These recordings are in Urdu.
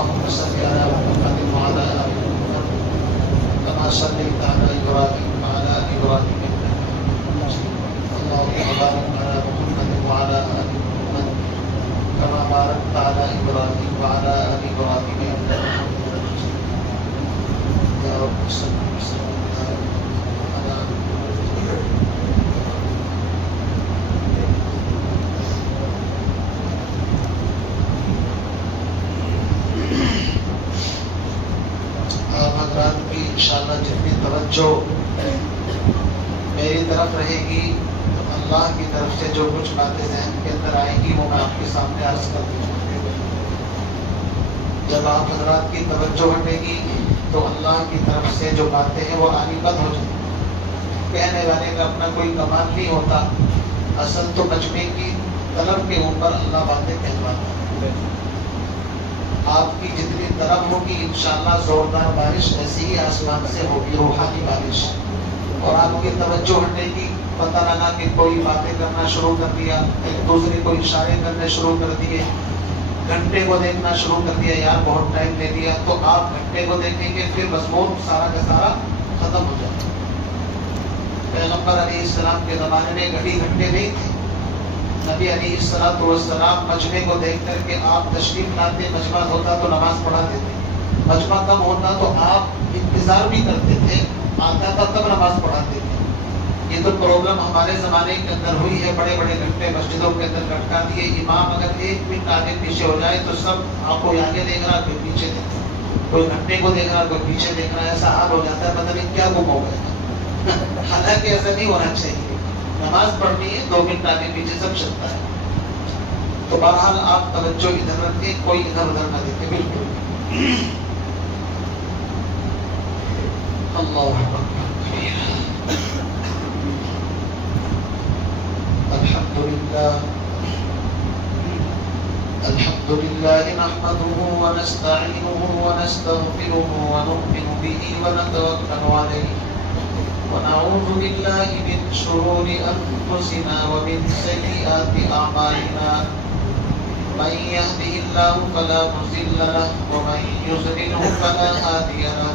اللهم صل على محمد وعلى آل محمد كما صليت على إبراهيم وعلى آل إبراهيم إنك حميد مجيد. اللهم بارك على محمد وعلى آل محمد كما باركت على إبراهيم وعلى آل إبراهيم إنك حميد مجيد. يا رب صل وسلم على حضرات کی انشاءاللہ جتنی توجہ میری طرف رہے گی تو اللہ کی طرف سے جو کچھ باتیں ذہن کے اندر آئیں گی وہ میں آپ کے سامنے عرض کر دوں. جب آپ حضرات کی توجہ ہٹے گی تو اللہ کی طرف سے جو باتیں ہیں وہ آنی بند ہو جائیں. کہنے والے کا اپنا کوئی کمال نہیں ہوتا، اصل تو مجمع کی طلب کے اوپر اللہ باتیں کہلواتا ہے. آپ کی جتنی طلب ہوگی انشاءاللہ زوردار بارش ایسی ہی آسمان سے ہوگی، روحانی بارش. اور آپ کی توجہ ہٹے گی، پتہ لگا کہ کوئی باتیں کرنا شروع کر دیا، ایک دوسرے کو اشارے کرنے شروع کر دیے، گھنٹے کو دیکھنا شروع کر دیا، یار بہت ٹائم لے لیا، تو آپ گھنٹے کو دیکھیں گے پھر مضمون سارا کا سارا ختم ہو جائے. پیغمبر علیہ السلام کے زمانے میں گھڑی گھنٹے نہیں تھے. نبی علیہ السلام مجمع کو دیکھ کر کے آپ تشریف لاتے، مجمع ہوتا تو نماز پڑھا دیتے، مجمع کم ہوتا تو آپ انتظار بھی کرتے تھے، آتا تھا تب نماز پڑھاتے تھے. یہ تو پرابلم ہمارے زمانے کے اندر ہوئی ہے. بڑے بڑے گھنٹے مسجدوں کے اندر لٹکا دیے. امام اگر ایک منٹ آگے پیچھے ہو جائے تو سب آپ کو آگے دیکھ رہا، کوئی پیچھے دیکھ رہا، کوئی گھنٹے کو دیکھ رہا، کوئی پیچھے دیکھ رہا. ایسا حال ہو جاتا ہے پتہ نہیں کیا گم ہو گیا. حالانکہ ایسا نہیں ہونا چاہیے. نماز پڑھنی ہے، 2 منٹ آگے پیچھے سب چلتا ہے. تو بہرحال آپ توجہ ادھر رکھیں، کوئی ادھر ادھر نہ دیکھیں. بالکل اللہ اکبر. الحمد لله نحمده ونستعينه ونستغفره ونؤمن به ونتوكل عليه ونعوذ بالله من شرور أنفسنا ومن سيئات أعمالنا. من يهده الله فلا مضل له ومن يضلله فلا هادي له.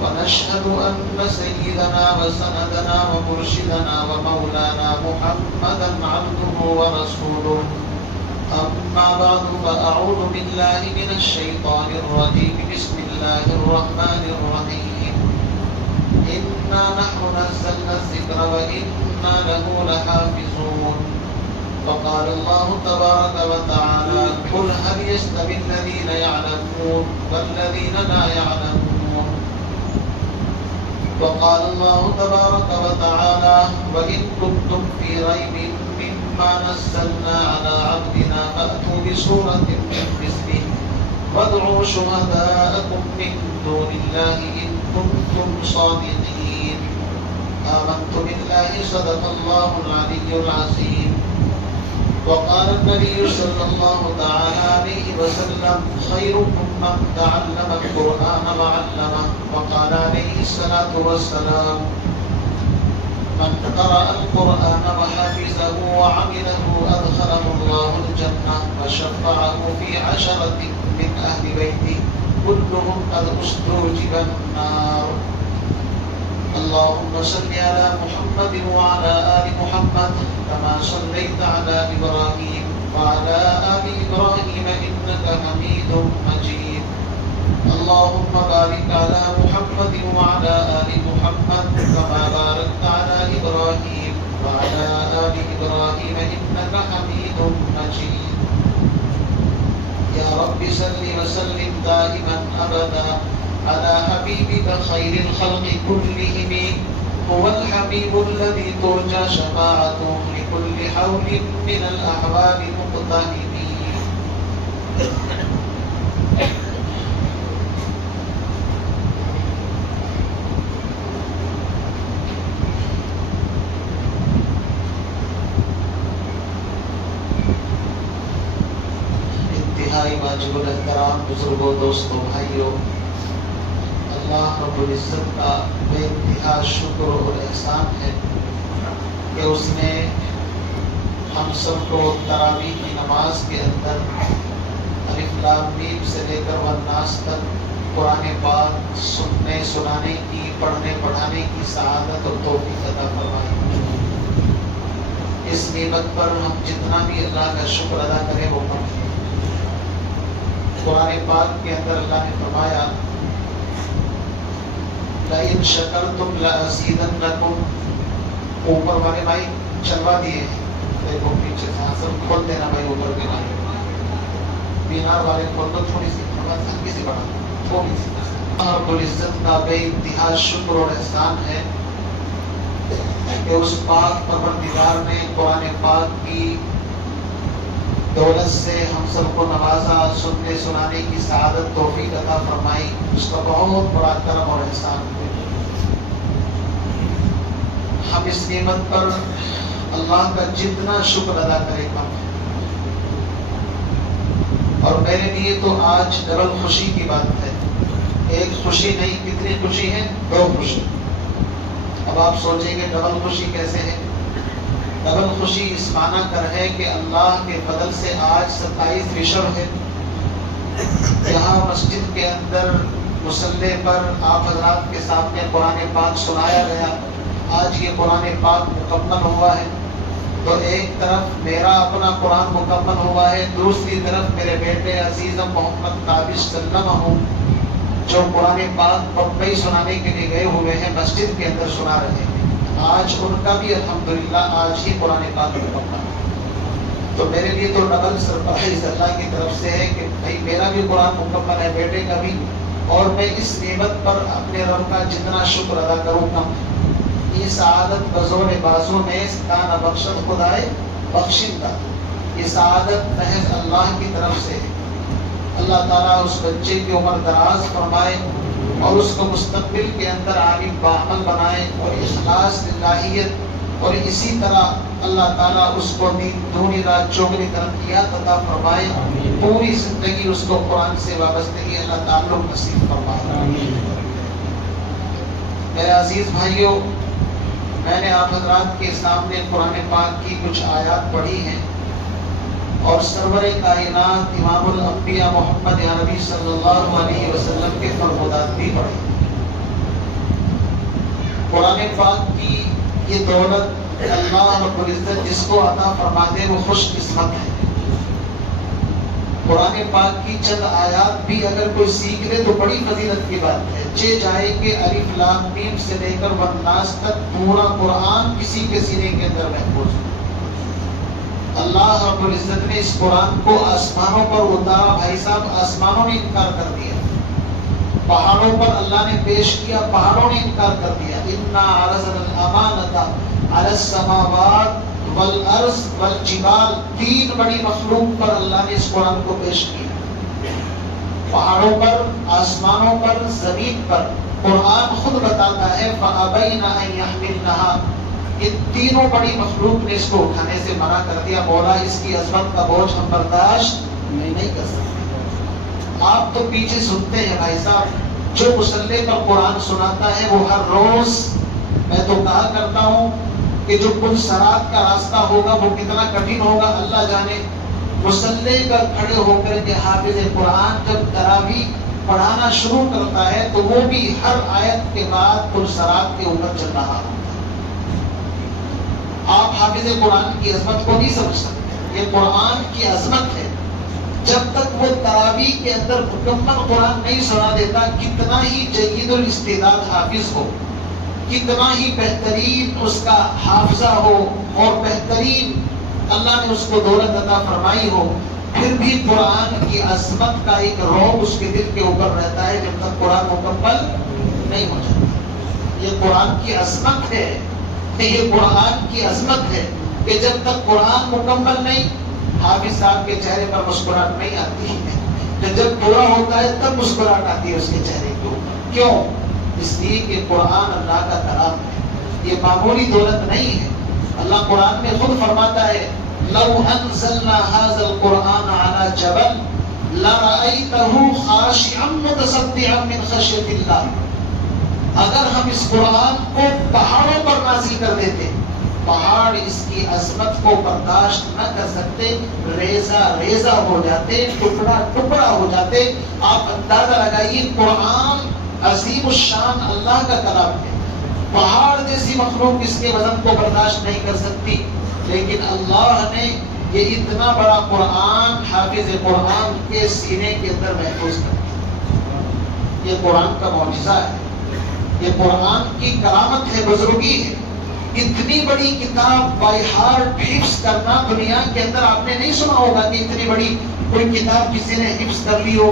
ونشهد أن سيدنا وسندنا ومرشدنا ومولانا محمدا عبده ورسوله. أما بعد فأعوذ بالله من الشيطان الرجيم. بسم الله الرحمن الرحيم. إنا نحن نزلنا الذكر وإنا له لحافظون. وقال الله تبارك وتعالى قل هل يستوي الذين يعلمون والذين لا يعلمون. وقال الله تبارك وتعالى وإن كنتم في ريب مما نزلنا على عبدنا فأتوا بسورة من مثله وادعوا شهداءكم من دون الله إن كنتم صادقين. آمنت بالله صدق الله العلي العظيم. وقال النبي صلى الله تعالى عليه وسلم خيركم من تعلم القرآن وعلمه. وقال عليه الصلاة والسلام من قرأ القرآن وحفظه وعمله أدخله الله الجنة وشفعه في 10 من أهل بيته كلهم قد استوجب النار. اللهم صل على محمد وعلى آل محمد كما صليت على إبراهيم وعلى آل إبراهيم إنك حميد مجيد. اللهم بارك على محمد وعلى آل محمد كما باركت على إبراهيم وعلى آل إبراهيم إنك حميد مجيد. يا رب صل وسلم دائما أبدا على حبيبك خير الخلق كلهم. هو الحبيب الذي ترجى شفاعته لكل حول من الأحوال مقتحمين. انتہائی واجب الاحترام بزرگوں، دوستوں، بھائیوں، اللہ رب العزت کا بے انتہا شکر اور احسان ہے کہ اس نے ہم سب کو تراویح کی نماز کے اندر الف لام میم سے لے کر والناس تک قرآن پاک سننے سنانے کی، پڑھنے پڑھانے کی سعادت اور توفیق عطا فرمائے۔ اس نعمت پر ہم جتنا بھی اللہ کا شکر ادا کریں وہ کم ہے۔ قرآن پاک کے اندر اللہ نے فرمایا لَإِن شَكَرْتُمْ لَأَزِيدَنَّكُمْ، اوپر والے بھائی چلوا دیے ہیں، دیکھو پیچھے سے سب کھول دینا بھائی، اوپر کے بھائی مینار والے کھول دو، تھوڑی سی ہلکی سی بڑھا تھوڑی سی۔ رب العزت کا بے انتہا شکر اور احسان ہے کہ اس پاک پروردگار نے قرآن پاک کی دولت سے ہم سب کو نوازا، سننے سنانے کی سعادت توفیق عطا فرمائی۔ اس کا بہت بڑا کرم اور احسان ہے۔ ہم اس نعمت پر اللہ کا جتنا شکر ادا کریں کم ہے۔ اور میرے لیے تو آج ڈبل خوشی کی بات ہے، ایک خوشی نہیں، کتنی خوشی ہے؟ 2 خوشی۔ اب آپ سوچیں گے ڈبل خوشی کیسے ہے؟ ڈبل خوشی اس معنی کر ہے کہ اللہ کے فضل سے آج 27 شب ہے، یہاں مسجد کے اندر مصلی پر آپ حضرات کے سامنے قرآن پاک سنایا گیا، آج یہ قرآن پاک مکمل ہوا ہے۔ تو ایک طرف میرا اپنا قرآن مکمل ہوا ہے، دوسری طرف میرے بیٹے عزیز محمد قابض سلمہ ہوں جو قرآن پاک پپئی سنانے کے لیے گئے ہوئے ہیں، مسجد کے اندر سنا رہے ہیں۔ آج ان کا بھی الحمدللہ آج ہی قرآن پاک مکمل ہے۔ تو میرے لیے تو ڈبل سرپرائز اللہ کی طرف سے ہے کہ بھائی میرا بھی قرآن مکمل ہے، بیٹے کا بھی، اور میں اس نعمت پر اپنے رب کا جتنا شکر ادا کروں گا۔ یہ سعادت بزور بازو میں کان بخشت خدائے بخشندہ، یہ سعادت محض اللہ کی طرف سے ہے۔ اللہ تعالیٰ اس بچے کی عمر دراز فرمائے اور اس کو مستقبل کے اندر عالم باعمل بنائے اور اخلاص للہیت، اور اسی طرح اللہ تعالیٰ اس کو دونی رات چوگنی ترقیات عطا فرمائے، پوری زندگی اس کو قرآن سے وابستگی اللہ تعالیٰ نصیب فرمائے۔ میرے عزیز بھائیوں، میں نے آپ حضرات کے سامنے قرآن پاک کی کچھ آیات پڑھی ہیں اور سرور کائنات امام الانبیاء محمد عربی صلی اللہ علیہ وسلم کے فرمودات بھی پڑھے۔ قرآن پاک کی یہ دولت اللہ رب العزت جس کو عطا فرما دے وہ خوش قسمت ہے۔ قرآن پاک کی چند آیات بھی اگر کوئی سیکھ لے تو بڑی فضیلت کی بات ہے۔ چہ جائے کہ الف لام میم سے لے کر والناس تک پورا قرآن کسی کے سینے کے اندر محفوظ ہے۔ اللہ رب العزت نے اس قرآن کو آسمانوں پر اتارا، بھائی صاحب آسمانوں نے انکار کر دیا، پہاڑوں پر اللہ نے پیش کیا، پہاڑوں نے انکار کر دیا۔ انا عرضنا الامانۃ علی السماوات والارض والجبال، 3 بڑی مخلوق پر اللہ نے اس قرآن کو پیش کیا، پہاڑوں پر، آسمانوں پر، زمین پر۔ قرآن خود بتاتا ہے فَأَبَيْنَ أَن يَحْمِلْنَهَا، ان تینوں بڑی مخلوق نے اس کو اٹھانے سے منع کر دیا، بولا اس کی عظمت کا بوجھ ہم برداشت نہیں کر سکتے۔ آپ تو پیچھے سنتے ہیں بھائی صاحب، جو مصلی پر قرآن سناتا ہے وہ ہر روز، میں تو کہا کرتا ہوں کہ جو پل صراط کا راستہ ہوگا وہ کتنا کٹھن ہوگا اللہ جانے، مصلی پر کھڑے ہو کر کے حافظ قرآن جب تراویح پڑھانا شروع کرتا ہے تو وہ بھی ہر آیت کے بعد پل صراط کے اوپر چل رہا ہوتا ہے۔ آپ حافظ قرآن کی عظمت کو نہیں سمجھ سکتے، یہ قرآن کی عظمت ہے۔ جب تک وہ تراویح کے اندر مکمل قرآن نہیں سنا دیتا، کتنا ہی جید الاستعداد حافظ ہو، کتنا ہی بہترین اس کا حافظہ ہو اور بہترین اللہ نے اس کو دولت عطا فرمائی ہو، پھر بھی قرآن کی عظمت کا ایک رعب اس کے دل کے اوپر رہتا ہے جب تک قرآن مکمل نہیں ہو جاتا۔ یہ قرآن کی عظمت ہے، یہ قرآن کی عظمت ہے کہ جب تک قرآن مکمل نہیں، حافظ صاحب کے چہرے پر مسکراہٹ نہیں آتی ہے، جب پورا ہوتا ہے تب مسکراہٹ آتی ہے اس کے چہرے کے اوپر۔ کیوں؟ اس لیے کہ قرآن اللہ کا کلام ہے، یہ معمولی دولت نہیں ہے۔ اللہ قرآن میں خود فرماتا ہے لو انزلنا هذا القرآن على جبل لرأيته خاشعا متصدعا من خشية الله، اگر ہم اس قرآن کو پہاڑوں پر نازل کر دیتے پہاڑ اس کی عظمت کو برداشت نہ کر سکتے، ریزہ ریزہ ہو جاتے، ٹکڑا ٹکڑا ہو جاتے۔ آپ اندازہ لگائیے، قرآن عظیم الشان اللہ کا کلام ہے، پہاڑ جیسی مخلوق اس کے وزن کو برداشت نہیں کر سکتی، لیکن اللہ نے یہ اتنا بڑا قرآن حافظ قرآن کے سینے کے اندر محفوظ کر دیا۔ یہ قرآن کا معجزہ ہے، یہ قرآن کی کرامت ہے، بزرگی ہے۔ اتنی بڑی کتاب بائی ہارٹ حفظ کرنا دنیا کے اندر آپ نے نہیں سنا ہوگا کہ اتنی بڑی کوئی کتاب کسی نے حفظ کر لی ہو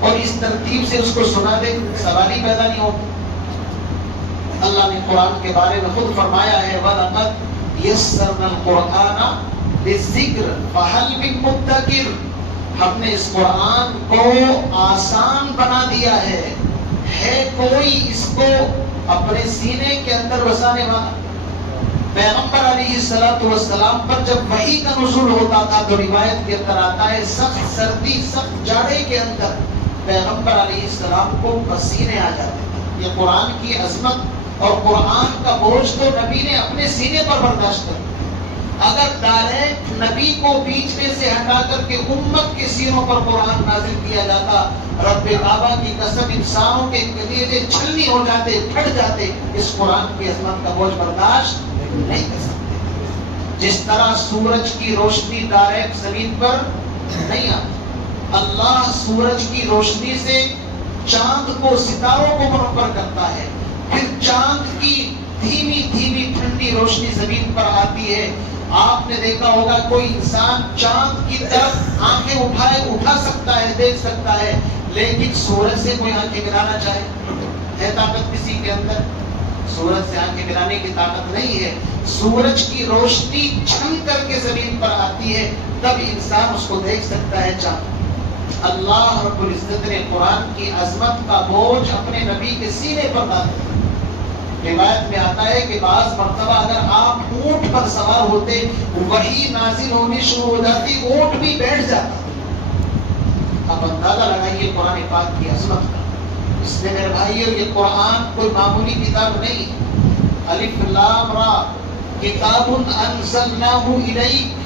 اور اس ترتیب سے اس کو سنا دے، سوال ہی پیدا نہیں ہوگا۔ اللہ نے قرآن کے بارے میں خود فرمایا ہے وَلَقَدْ يَسَّرْنَا الْقُرْآنَ لِلذِّكْرِ فَهَلْ مِن مُدَّكِرٍ، ہم نے اس قرآن کو آسان بنا دیا ہے کوئی اس کو اپنے سینے کے اندر بسانے والا؟ پیغمبر علیہ السلام پر جب وحی کا نزول ہوتا تھا تو روایت کے اندر آتا ہے سخت سردی سخت جاڑے کے اندر پیغمبر علیہ السلام کو پسینے آ جاتے تھے۔ یہ قرآن کی عظمت اور قرآن کا بوجھ تو نبی نے اپنے سینے پر برداشت کر، اگر ڈائریکٹ نبی کو بیچ میں سے ہٹا کر کے امت کے سینوں پر قرآن نازل کیا جاتا، رب کعبہ کی قسم انسانوں کے کلیجے چھلنی ہو جاتے، پھٹ جاتے، اس قرآن کی عظمت کا بوجھ برداشت نہیں کر سکتے۔ جس طرح سورج کی روشنی ڈائریکٹ زمین پر نہیں آتی، اللہ سورج کی روشنی سے چاند کو ستاروں کو منور کرتا ہے، پھر چاند کی دھیمی دھیمی ٹھنڈی روشنی زمین پر آتی ہے۔ آپ نے دیکھا ہوگا کوئی انسان چاند کی طرف آنکھیں اٹھا سکتا ہے، دیکھ سکتا ہے، لیکن سورج سے کوئی آنکھیں ملانا چاہے، ہے طاقت کسی کے اندر؟ سورج سے آنکھیں ملانے کی طاقت نہیں ہے۔ سورج کی روشنی چھن کر کے زمین پر آتی ہے، تب انسان اس کو دیکھ سکتا ہے چاند۔ اللہ رب العزت نے قرآن کی عظمت کا بوجھ اپنے نبی کے سینے پر ڈال دیا۔ روایت میں آتا ہے کہ بعض مرتبہ اگر آپ اونٹ پر سوار ہوتے، وحی نازل ہونی شروع ہو جاتی، اونٹ بھی بیٹھ جاتا۔ اب اندازہ لگائیے قرآن پاک کی عظمت کا۔ اس لیے میرے بھائیو، یہ قرآن کوئی معمولی کتاب نہیں۔ الف لام را کتاب انزلناہ الیک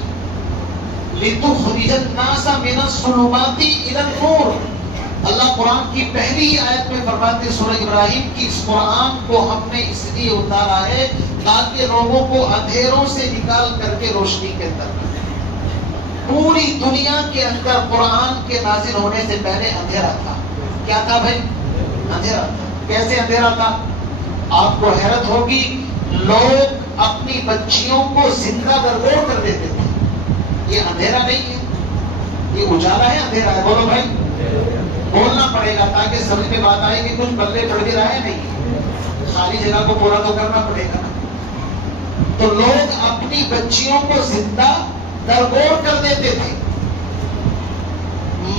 لتخرج الناس من الظلمات الی النور۔ اللہ قرآن کی پہلی آیت میں فرماتے ہیں سورہ ابراہیم کی اس قرآن کو ہم نے اس لیے اتارا ہے تاکہ لوگوں کو اندھیروں سے نکال کر کے روشنی کے اندر۔ پوری دنیا کے اندر قرآن کے نازل ہونے سے پہلے اندھیرا تھا۔ کیا تھا بھائی؟ اندھیرا تھا۔ کیسے اندھیرا تھا؟ آپ کو حیرت ہوگی، لوگ اپنی بچیوں کو زندہ درگور کر دیتے تھے۔ یہ اندھیرا نہیں ہے، یہ اجالا ہے، اندھیرا ہے۔ بولو بھائی، بولنا پڑے گا تاکہ سمجھ میں بات آئے کہ کچھ بلے پڑ بھی رہا ہے، نہیں، خالی جگہ کو پورا تو کرنا پڑے گا۔ تو لوگ اپنی بچیوں کو زندہ درگور کر دیتے تھے،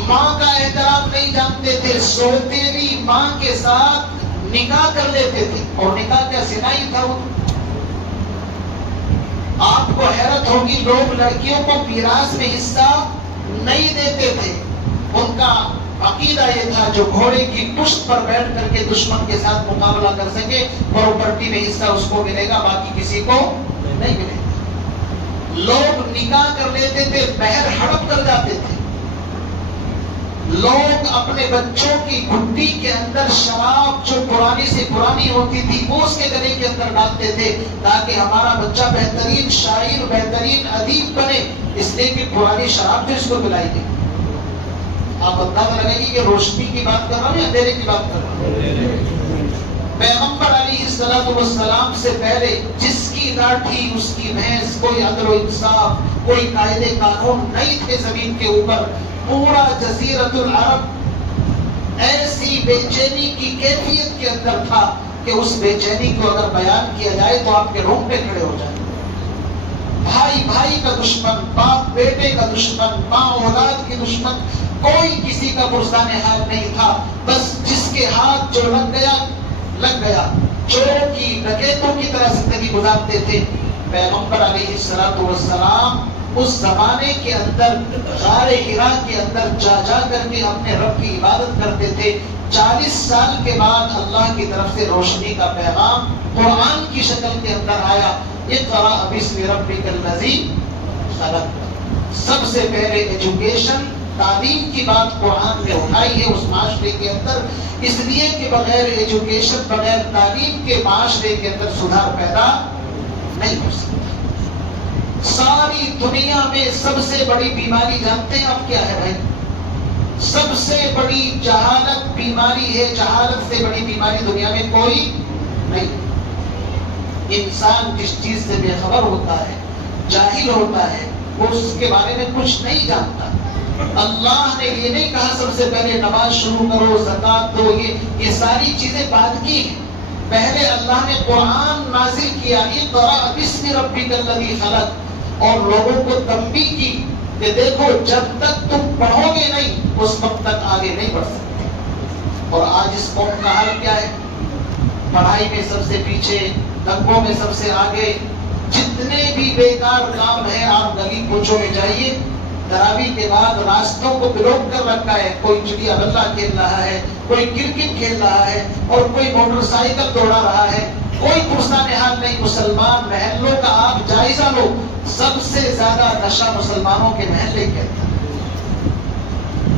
ماں کا احترام نہیں جانتے تھے، سوتے بھی ماں کے ساتھ نکاح کر لیتے تھے، اور نکاح کیا زنا ہی تھا وہ۔ آپ کو حیرت ہوگی، لوگ لڑکیوں کو میراث میں حصہ نہیں دیتے تھے۔ ان کا عقیدہ یہ تھا جو گھوڑے کی پشت پر بیٹھ کر کے دشمن کے ساتھ مقابلہ کر سکے، پراپرٹی میں حصہ اس کو ملے گا، باقی کسی کو نہیں ملے گا۔ لوگ نکاح کر لیتے تھے، مہر ہڑپ کر جاتے تھے۔ لوگ اپنے بچوں کی گھٹی کے اندر شراب جو پرانی سے پرانی ہوتی تھی وہ اس کے گلے کے اندر ڈالتے تھے تاکہ ہمارا بچہ بہترین شاعر بہترین ادیب بنے، اس لیے کہ پرانی شراب جو اس کو پلائی گئی۔ آپ اندازہ لگائیے کہ روشنی کی بات کر رہا ہوں یا اندھیرے کی بات کر رہا ہوں؟ پیغمبر علیہ السلام سے پہلے جس کی لاٹھی اس کی بھینس، کوئی عدل و انصاف، کوئی قاعدے قانون نہیں تھے زمین کے اوپر۔ پورا جزیرۃ العرب ایسی بے چینی کی کیفیت کے اندر تھا کہ اس بے چینی کو اگر بیان کیا جائے تو آپ کے رونگٹے کھڑے ہو جائیں۔ بھائی بھائی کا دشمن، باپ بیٹے کا دشمن، ماں اولاد کی دشمن، کوئی کسی کا پرسان حال نہیں تھا۔ بس جس کے ہاتھ جو لگ گیا لگ گیا، چوروں کی ڈکیتوں کی طرح زندگی گزارتے تھے۔ پیغمبر علیہ السلام اس زمانے کے اندر غار حرا کے اندر جا جا کر کے اپنے رب کی عبادت کرتے تھے۔ 40 سال کے بعد اللہ کی طرف سے روشنی کا پیغام قرآن کی شکل کے اندر آیا۔ اقرأ باسم ربک الذی خلق. سب سے پہلے ایجوکیشن تعلیم کی بات قرآن میں اٹھائی ہے اس معاشرے کے اندر، اس لیے کہ بغیر ایجوکیشن بغیر تعلیم کے معاشرے کے اندر سدھار پیدا نہیں ہو سکتا. ساری دنیا میں سب سے بڑی بیماری جانتے ہیں آپ کیا ہے بھائی؟ سب سے بڑی جہالت بیماری ہے. جہالت سے بڑی بیماری دنیا میں کوئی نہیں. انسان جس چیز سے بے خبر ہوتا ہے، جاہل ہوتا ہے، وہ اس کے بارے میں کچھ نہیں جانتا. اللہ نے یہ نہیں کہا سب سے پہلے نماز شروع کرو، زکات دو، یہ ساری چیزیں بعد کی ہیں. پہلے اللہ نے قرآن نازل کیا، اقرأ باسم ربک الذی خلق، اور لوگوں کو تنبیہ کی کہ دیکھو جب تک تم پڑھو گے نہیں اس وقت تک آگے نہیں بڑھ سکتے. اور آج اس قوم کا حال کیا ہے؟ پڑھائی میں سب سے پیچھے، دنگوں میں سب سے آگے. جتنے بھی بیکار کام ہے آپ گلی کوچوں میں جائیے، تراویح کے بعد راستوں کو بلاک کر رکھا ہے. کوئی چڑیا بلہ کھیل رہا ہے، کوئی کرکٹ کھیل رہا ہے، اور کوئی موٹر سائیکل دوڑا رہا ہے. کوئی پرسان حال نہیں. مسلمان محلوں کا آپ جائزہ لو، سب سے زیادہ نشہ مسلمانوں کے محلے کے اندر.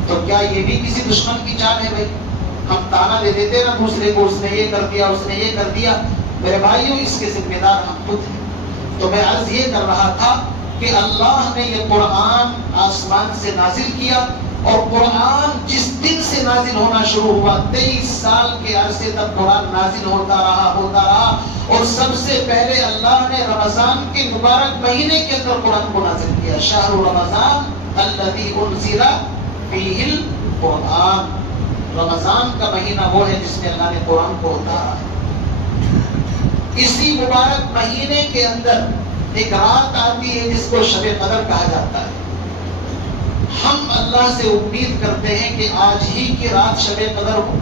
تو کیا یہ بھی کسی دشمن کی چال ہے بھائی؟ ہم تانا دے دیتے نا دوسرے کو، اس نے یہ کر دیا، اس نے یہ کر دیا. میرے بھائیوں اس کے ذمہ دار ہم خود ہیں. تو میں عرض یہ کر رہا تھا کہ اللہ نے یہ قرآن آسمان سے نازل کیا، اور قرآن جس دن سے نازل ہونا شروع ہوا 23 سال کے عرصے تک قرآن نازل ہوتا رہا. اور سب سے پہلے اللہ نے رمضان کے مبارک مہینے کے اندر قرآن کو نازل کیا. شہر رمضان الذی انزل فیہ القرآن. رمضان کا مہینہ وہ ہے جس میں اللہ نے قرآن کو اتارا. اسی مبارک مہینے کے اندر ایک رات آتی ہے جس کو شب قدر کہا جاتا ہے. ہم اللہ سے امید کرتے ہیں کہ آج ہی کی رات شب قدر ہو.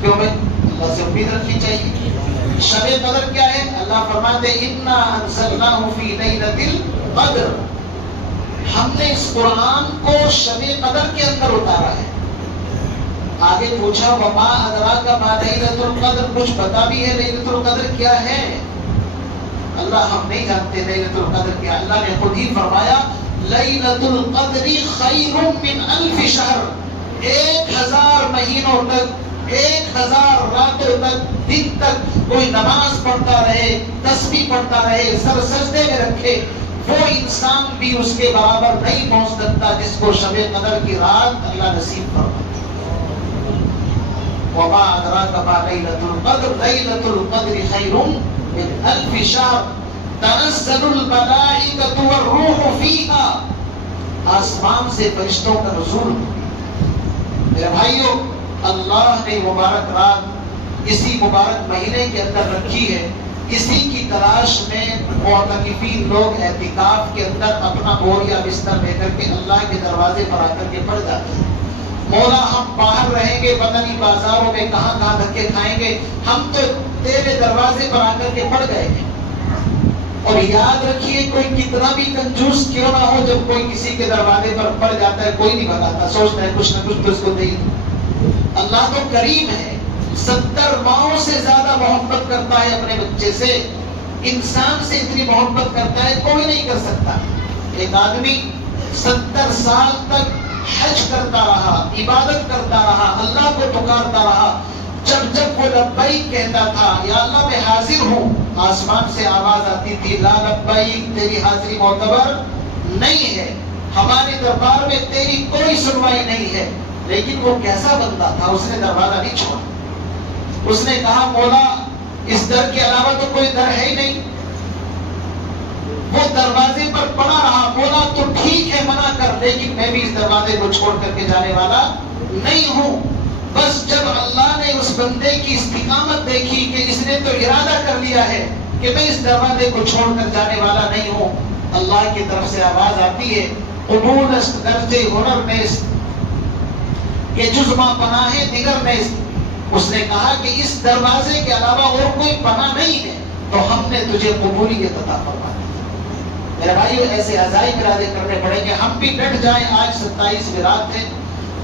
کیوں میں اللہ سے امید رکھنی چاہیے. شب قدر کیا ہے؟ اللہ فرماتے انا انزلناہ فی لیلۃ القدر. ہم نے اس قرآن کو شب قدر کے اندر اتارا ہے. آگے پوچھا وما ادراک ما لیلۃ القدر، کچھ پتا بھی ہے لیلۃ القدر کیا ہے؟ اللہ ہم نہیں جانتے لیلۃ القدر کیا. اللہ نے خود ہی فرمایا لیلۃ القدر خیر من الف شہر. 1000 مہینوں تک، 1000 راتوں تک، دن تک کوئی نماز پڑھتا رہے، تسبیح پڑھتا رہے، سر سجدے میں رکھے، وہ انسان بھی اس کے برابر نہیں پہنچ سکتا جس کو شب قدر کی رات اللہ نصیب فرمائے. وما ادراک ما لیلۃ القدر لیلۃ القدر خیر من الف شہر تنزل الملائکۃ والروح فیہا. آسمان سے فرشتوں کا نزول. میرے بھائیوں اللہ نے مبارک رات اسی مبارک مہینے کے اندر رکھی ہے. اسی کی تلاش میں معتکفین لوگ اعتکاف کے اندر اپنا بور یا بستر لے کر کے اللہ کے دروازے پر آ کر کے پڑ جاتے ہیں. مولا ہم باہر رہیں گے، پتہ نہیں بازاروں میں کہاں کہاں دھکے کھائیں گے، ہم تو تیرے دروازے پر آ کر کے پڑ گئے ہیں. اور یاد رکھیے کوئی کتنا بھی کنجوس کیوں نہ ہو، جب کوئی کسی کے دروازے پر پڑ جاتا ہے کوئی نہیں بھگاتا، سوچتا ہے کچھ نہ کچھ تو اس کو دے. اللہ تو کریم ہے، 70 ماؤں سے زیادہ محبت کرتا ہے اپنے بچے سے. انسان سے اتنی محبت کرتا ہے کوئی نہیں کر سکتا. ایک آدمی 70 سال تک حج کرتا رہا، عبادت کرتا رہا، اللہ کو پکارتا رہا. جب جب وہ لبیک کہتا تھا یا اللہ میں حاضر ہوں، آسمان سے آواز آتی تھی لا لبیک، تیری حاضری معتبر نہیں ہے، ہمارے دربار میں تیری کوئی سنوائی نہیں ہے. لیکن وہ کیسا بندہ تھا، اس نے دروازہ نہیں چھوڑا. اس نے کہا مولا اس در کے علاوہ تو کوئی در ہے ہی نہیں. وہ دروازے پر پڑا رہا. مولا تو ٹھیک ہے منع کر، لیکن میں بھی اس دروازے کو چھوڑ کر کے جانے والا نہیں ہوں. بس جب اللہ نے اس بندے کی استقامت دیکھی کہ اس نے تو ارادہ کر لیا ہے کہ میں اس دروازے کو چھوڑ کر جانے والا نہیں ہوں، اللہ کی طرف سے آواز آتی ہے قبول است درجے ہنر نیست کہ جز ما پناہ دیگر نیست. اس نے کہا کہ اس دروازے کے علاوہ اور کوئی پناہ نہیں ہے، تو ہم نے تجھے قبولیت عطا فرما دی. میرے بھائیو ایسے عزائم ارادے کرنے پڑیں گے. ہم بھی ڈٹ جائیں. آج 27 رات ہے،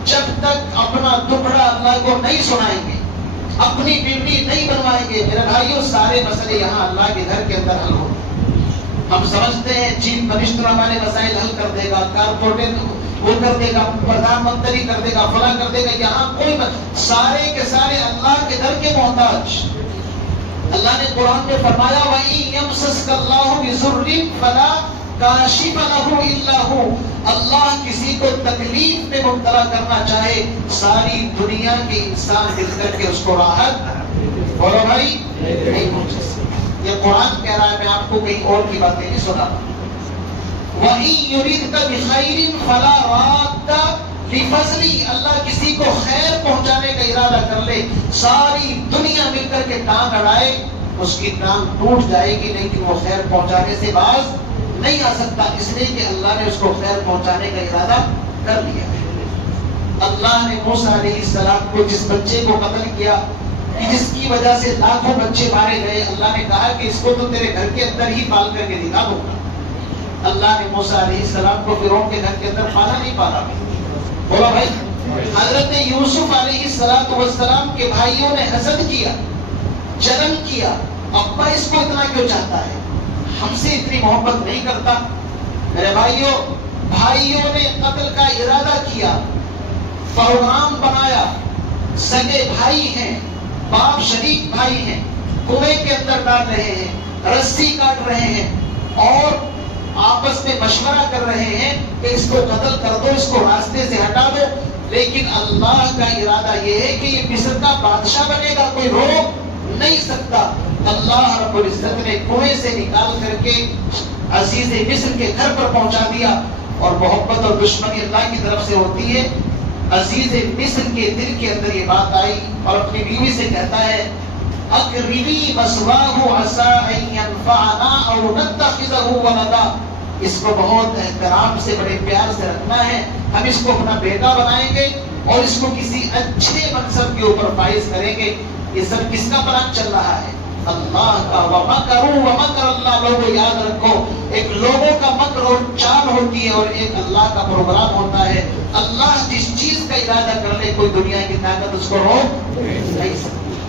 جب تک اپنا دکھڑا اللہ کو نہیں سنائیں گے، اپنی بیوی نہیں بنوائیں گے. میرے بھائیوں سارے مسئلے یہاں اللہ کے گھر کے اندر حل ہو. ہم سمجھتے ہیں چیف منسٹر ہمارے مسائل حل کر دے گا, کارپوریٹ وہ کر دے گا, پردھان منتری کر دے گا, فلاں کر دے گا. یہاں کوئی سارے کے سارے اللہ کے در کے محتاج. اللہ نے قرآن میں فرمایا وَإِن يَمْسَسْكَ اللَّهُ بِضُرٍّ فَلَا كَاشِفَ لَهُ إِلَّا هُوَ. اللہ کسی کو تکلیف میں مبتلا کرنا چاہے ساری دنیا کے انسان مل کر کے اس کو راحت بولو بھائی نہیں پہنچ سکتے. یہ قرآن کہہ رہا ہے, میں آپ کو کہیں اور کی باتیں نہیں سنا. وَإِن يُرِدْكَ بِخَيْرٍ فَلَا رَادَّ لِفَضْلِهِ. اللہ کسی کو خیر پہنچانے کا ارادہ کر لے, ساری دنیا مل کر کے ٹانگ اڑائے, اس کی ٹانگ ٹوٹ جائے گی لیکن وہ خیر پہنچانے سے باز نہیں آ سکتا, اس لیے کہ اللہ نے اس کو خیر پہنچانے کا ارادہ کر لیا. اللہ نے موسیٰ علیہ السلام کو جس بچے کو قتل کیا کہ جس کی وجہ سے لاکھوں بچے مارے گئے, اللہ نے کہا کہ اس کو تو تیرے گھر کے اندر ہی پال کر کے دکھا دوں گا. اللہ نے موسیٰ علیہ السلام کو فرعون کے گھر کے اندر پالا نہیں پالا. بولا بھائی, حضرت یوسف علیہ السلام کے بھائیوں نے حسد کیا, جلن کیا, ابا اس کو اتنا کیوں چاہتا ہے, ہم سے اتنی محبت نہیں کرتا. میرے بھائیوں نے قتل کا ارادہ کیا, پروگرام بنایا, سگے بھائی ہیں, باپ شریک بھائی ہیں, کنویں کے اندر ڈال رہے ہیں, رسی کاٹ رہے ہیں اور آپس میں مشورہ کر رہے ہیں کہ اس کو قتل کر دو, اس کو راستے سے ہٹا دو. لیکن اللہ کا ارادہ یہ ہے کہ یہ مصر کا بادشاہ بنے گا, کوئی روک نہیں سکتا. اللہ رب العزت نے کنویں سے نکال کر کے عزیز مصر کے گھر پر پہنچا دیا. اور محبت اور دشمنی اللہ کی طرف سے ہوتی ہے. عزیز مصر کے دل کے اندر یہ بات آئی اور اپنی بیوی سے کہتا ہے اقربی مثواہ عسى ان ينفعنا او نتخذه ولدا. اس کو بہت احترام سے بڑے پیار سے رکھنا ہے, ہم اس کو اپنا بیٹا بنائیں گے اور اس کو کسی اچھے منصب کے اوپر فائز کریں گے. یہ سب کس کا پلان چل رہا ہے؟ اللہ کا. وَمَكَرُوا وَمَكَرَ اللَّهُ. لوگوں یاد رکھو, ایک لوگوں کا مکر اور چال ہوتی ہے اور ایک اللہ کا پروگرام ہوتا ہے. اللہ جس چیز کا ارادہ کر لے کوئی دنیا کی طاقت اس کو روک نہیں سکتی.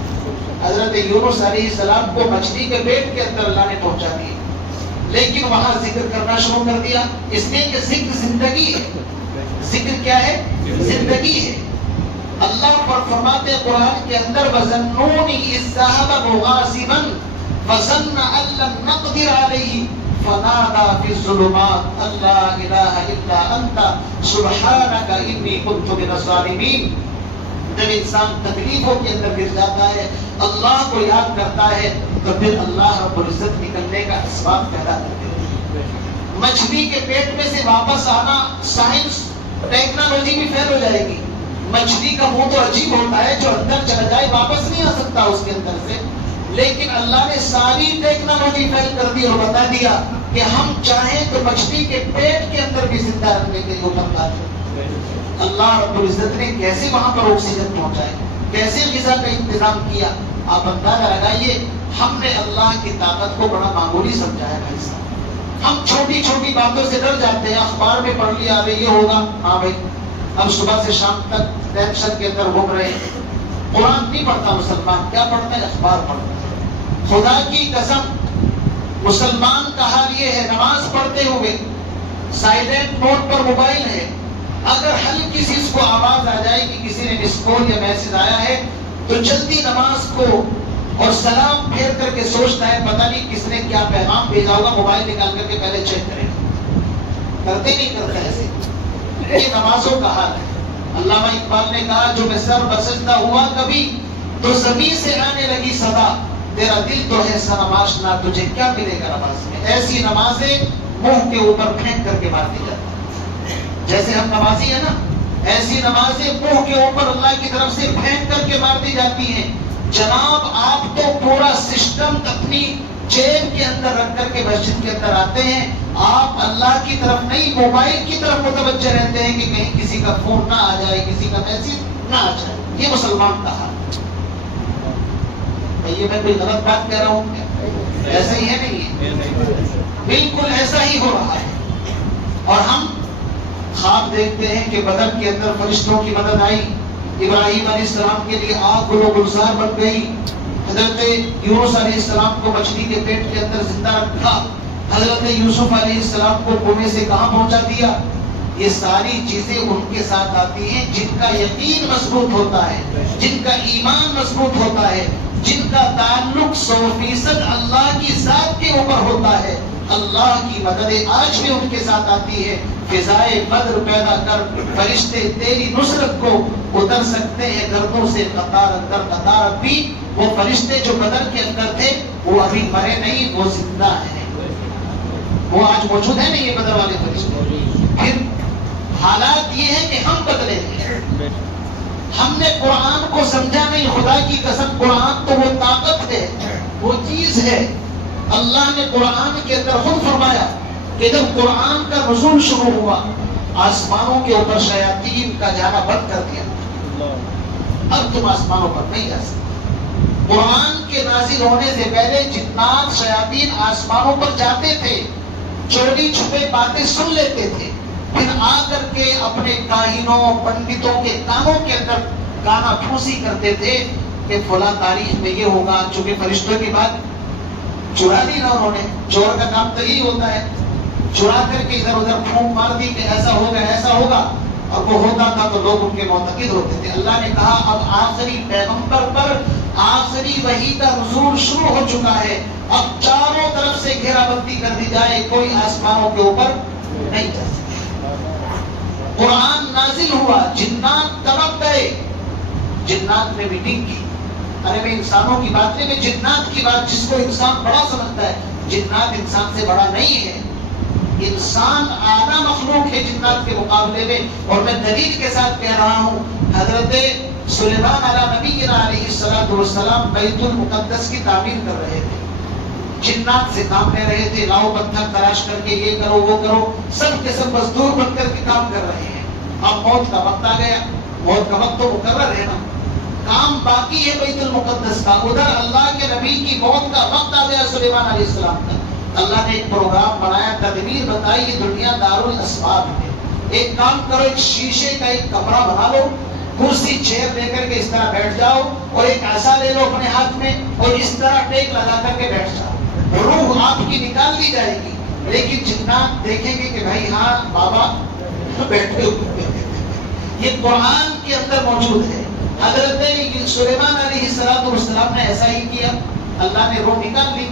حضرت یونس علیہ السلام کو مچھلی کے پیٹ کے اندر اللہ نے پہنچا دیا, لیکن وہاں ذکر کرنا شروع کر دیا, اس لیے کہ ذکر زندگی ہے. ذکر کیا ہے؟ زندگی ہے. اللہ پر فرماتے قرآن کے اندر وَظَنُّونِ إِذْ ذَهَبَ مُغَاضِبًا فَظَنَّ أَن لَّن نَّقْدِرَ عَلَيْهِ فَنَادَىٰ فِي الظُّلُمَاتِ أَن لَّا إِلَٰهَ إِلَّا أَنتَ سُبْحَانَكَ إِنِّي كُنتُ مِنَ الظَّالِمِينَ. جب انسان تکلیفوں کے اندر گر جاتا ہے, اللہ کو یاد کرتا ہے, تو پھر اللہ رب العزت نکلنے کا اسباب پیدا کرتے ہیں. مچھلی کے پیٹ میں سے واپس آنا, سائنس ٹیکنالوجی بھی فیل ہو جائے گی. مچھلی کا منہ تو عجیب ہوتا ہے, جو اندر چلا جائے واپس نہیں آ سکتا اس کے اندر سے. لیکن اللہ نے ساری ٹیکنالوجی فیل کر دی اور بتا دیا کہ ہم چاہیں تو مچھلی کے پیٹ کے اندر بھی زندہ رکھنے کے لیے اوپر لاتے. اللہ رب العزت نے کیسے وہاں پر آکسیجن پہنچائے, کیسے غذا کا انتظام کیا. آپ اندازہ لگائیے, ہم نے اللہ کی طاقت کو بڑا معمولی سمجھا ہے. بھائی صاحب, ہم چھوٹی چھوٹی باتوں سے ڈر جاتے ہیں. اخبار میں پڑھ لیا ابھی یہ ہوگا, ہاں بھائی اب صبح سے شام تک ٹینشن کے اندر گھوم رہے ہیں. قرآن نہیں پڑھتا مسلمان, کیا پڑھتا ہے؟ اخبار پڑھتا ہے. خدا کی قسم مسلمان کا حال یہ ہے, نماز پڑھتے ہوئے سائلنٹ موڈ پر موبائل ہے, اگر ہلکی سی اس کو آواز آ جائے کہ کسی نے مس کال یا میسج آیا ہے تو جلدی نماز کو اور سلام پھیر کر کے سوچتا ہے پتہ نہیں کس نے کیا پیغام بھیجا ہوگا, موبائل نکال کر کے پہلے چیک کرے. کرتے نہیں کرتے ایسے. یہ نمازوں کا حال ہے. علامہ اقبال نے کہا جو میں سر بسجدہ ہوا کبھی تو زمین سے آنے لگی صدا, تیرا دل تو ہے سرماشنا, تجھے کیا ملے گا نماز میں. ایسی نمازیں منہ کے اوپر پھینک کر کے مار دی جاتی. جیسے ہم نمازی ہیں نا, ایسی نمازیں منہ کے اوپر اللہ کی طرف سے پھینک کر کے مار دی جاتی ہیں. جناب آپ تو پورا سسٹم اپنی جیب کے اندر رکھ کر کے مسجد کے اندر آتے ہیں, آپ اللہ کی طرف نہیں موبائل کی طرف متوجہ رہتے ہیں کہ کہیں کسی کا فون نہ آ جائے, کسی کا میسج نہ آ جائے. یہ مسلمان کا حال. یہ میں کوئی غلط بات کہہ رہا ہوں کیا؟ ایسا ہی ہے نہیں, بالکل ایسا ہی ہو رہا ہے. اور ہم خواب دیکھتے ہیں کہ بدر کے اندر فرشتوں کی مدد آئی, ابراہیم علیہ السلام کے لیے آگ گل و گلزار بن گئی، حضرت یونس علیہ السلام کو مچھلی کے پیٹ کے اندر زندہ رکھا، حضرت یوسف علیہ السلام کو کنویں سے کہاں پہنچا دیا. یہ ساری چیزیں ان کے ساتھ آتی ہیں جن کا یقین مضبوط ہوتا ہے، جن کا ایمان مضبوط ہوتا ہے، جن کا تعلق 100% اللہ کی ذات کے اوپر ہوتا ہے. اللہ کی مدد آج بھی ان کے ساتھ آتی ہے. فضائے بدر پیدا کر فرشتے تیری نصرت کو اتر سکتے ہیں گردوں سے قطار اندر قطار. اب بھی وہ فرشتے جو بدر کے اندر تھے وہ ابھی مرے نہیں، وہ زندہ ہیں، وہ آج موجود ہیں. نہیں یہ بدر والے فرشتے. پھر حالات یہ ہے کہ ہم بدلے ہیں، ہم نے قرآن کو سمجھا نہیں. خدا کی قسم قرآن تو وہ طاقت ہے، وہ چیز ہے. اللہ نے قرآن کے اندر خود فرمایا کہ جب قرآن کا نزول شروع ہوا آسمانوں کے اوپر شیاطین کا جانا بند کر دیا. اب تم آسمانوں پر نہیں جا سکتے. قرآن کے نازل ہونے سے پہلے جنات شیاطین آسمانوں پر جاتے تھے، چوری چھپے باتیں سن لیتے تھے، پھر آ کر کے اپنے کاہنوں پنڈتوں کے کانوں کے اندر کانا پھوسی کرتے تھے کہ فلاں تاریخ میں یہ ہوگا. چونکہ فرشتوں کی بات چرا لی نا انہوں نے. چور کا کام تو یہی ہوتا ہے، چرا کر کے ادھر ادھر پھونک مار دی کہ ایسا ہوگا ایسا ہوگا، اور وہ ہوتا تھا تو لوگ ان کے معتقد ہوتے تھے. اللہ نے کہا اب آخری پیغمبر پر آخری وحی کا نزول شروع ہو چکا ہے، اب چاروں طرف سے گھیرا بندی کر دی جائے، کوئی آسمانوں کے اوپر نہیں جا سکے. قرآن نازل ہوا، جنات تڑپ گئے. جنات نے میٹنگ کی. ارے میں انسانوں کی بات نہیں، میں جنات کی بات، جس کو انسان بڑا سمجھتا ہے. جنات انسان سے بڑا نہیں ہے، انسان اعلیٰ مخلوق ہے جنات کے مقابلے میں. اور میں دلیل کے ساتھ کہہ رہا ہوں، حضرت سلیمان علیہ نبینا علیہ السلام بیت المقدس کی تعمیر کر رہے تھے. جنات سے کام لے رہے تھے، لاؤ پتھر تراش کر کے یہ کرو وہ کرو، سب کے سب مزدور بن کر کے کام کر رہے ہیں. اب موت کا وقت آ گیا. موت کا وقت تو مقرر ہے نا، کام باقی ہے بیت المقدس کا. ادھر اللہ کے نبی کی موت کا وقت آ گیا سلیمان علیہ السلام کا. اللہ نے ایک پروگرام بنایا، تدبیر بتائی، یہ دنیا دارالاسباب ہے. ایک کام کرو، ایک شیشے کا ایک کمرہ بنا لو، کرسی چیئر لے کر کے اس طرح بیٹھ جاؤ، اور ایک عصا لے لو اپنے ہاتھ میں اور اس طرح ٹیک لگا کر کے بیٹھ جاؤ. روح آپ کی نکال لی جائے گی، لیکن جنات دیکھیں گے کہ بھائی ہاں بابا بیٹھے ہوئے. یہ قرآن کے اندر موجود ہے. حضرت سلیمان علیہ السلام نے ایسا ہی کیا، اللہ نے روح نکال لی.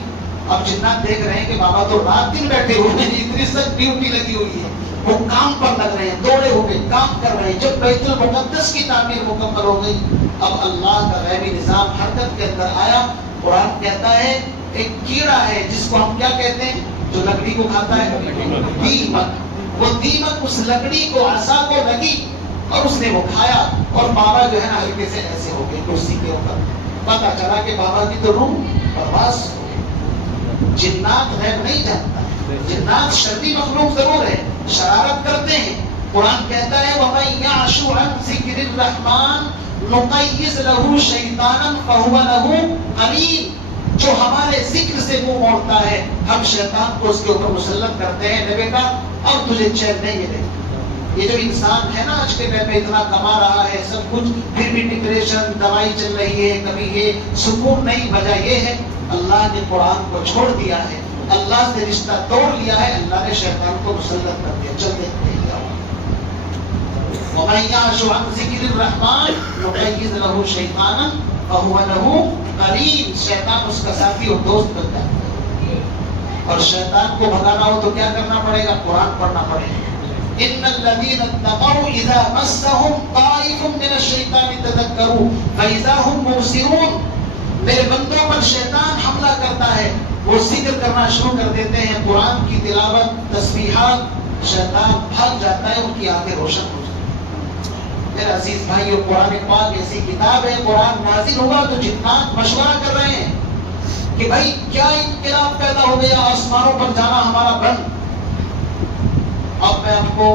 اب جنات دیکھ رہے ہیں کہ بابا تو رات دن بیٹھے ہوئے ہیں، اتنی سخت ڈیوٹی لگی ہوئی ہے، وہ کام پر لگ رہے ہیں، دوڑے ہوئے کام کر رہے ہیں. جب بیت المقدس کی تعمیر مکمل ہو گئی، اب اللہ کا غیبی نظام حرکت کے اندر آیا. قرآن کہتا ہے ایک کیڑا ہے جس کو ہم کیا کہتے ہیں، جو لکڑی کو کھاتا ہے، دیمک. وہ دیمک اس لکڑی کو عصا کو لگی اور اس نے وہ کھایا، اور بابا جو ہے نا ہلکے سے ایسے ہو گئے کرسی کے اوپر. پتا چلا کہ بابا کی تو روح پرواز. جنات غیب نہیں جانتا ہے، جنات شرطی مخلوق ضرور ہے، شرارت کرتے ہیں. قرآن کہتا ہے وَمَن يَعْشُ عَنْ ذِكْرِ الرَّحْمَنِ نُقَيِّضْ لَهُ شَيْطَانًا فَهُوَ لَهُ قَرِينٌ. جو ہمارے ذکر سے منہ موڑتا ہے، ہم شیطان کو اس کے اوپر مسلط کرتے ہیں، نے بیٹا اب تجھے چین نہیں ملے. یہ جو انسان ہے نا آج کے ٹائم میں اتنا کما رہا ہے سب کچھ، پھر بھی ڈپریشن، دوائی چل رہی ہے، کبھی یہ سکون نہیں. وجہ یہ ہے اللہ نے قرآن کو چھوڑ دیا ہے، اللہ سے رشتہ توڑ لیا ہے، اللہ نے شیطان کو مسلط کر دیا. چل دیکھتے ہیں کیا ہوگا. وَمَن يَعْشُ عَنْ ذِكْرِ الرَّحْمَنِ نُقَيِّضْ لَهُ شَيْطَانًا فَهُوَ لَهُ قَرِينٌ. شیطان اس کا ساتھی اور دوست بن جاتا ہے. اور شیطان کو بھگانا ہو تو کیا کرنا پڑے گا، قرآن پڑھنا پڑے گا. ان الذين اتقوا اذا مسهم طائف من الشيطان تذكروا فاذا هم مبصرون. میرے بندوں پر شیطان حملہ کرتا ہے، وہ ذکر کرنا شروع کر دیتے ہیں، قرآن کی تلاوت تسبیحات، شیطان بھاگ جاتا ہے، ان کی آنکھیں روشن ہو جاتی ہیں. میرے عزیز بھائیو، قرآن پاک ایسی کتاب ہے، قرآن نازل ہوا تو جنات مشورہ کر رہے ہیں کہ بھائی کیا انقلاب پیدا ہو گیا، آسمانوں پر جانا ہمارا بند. اب میں آپ کو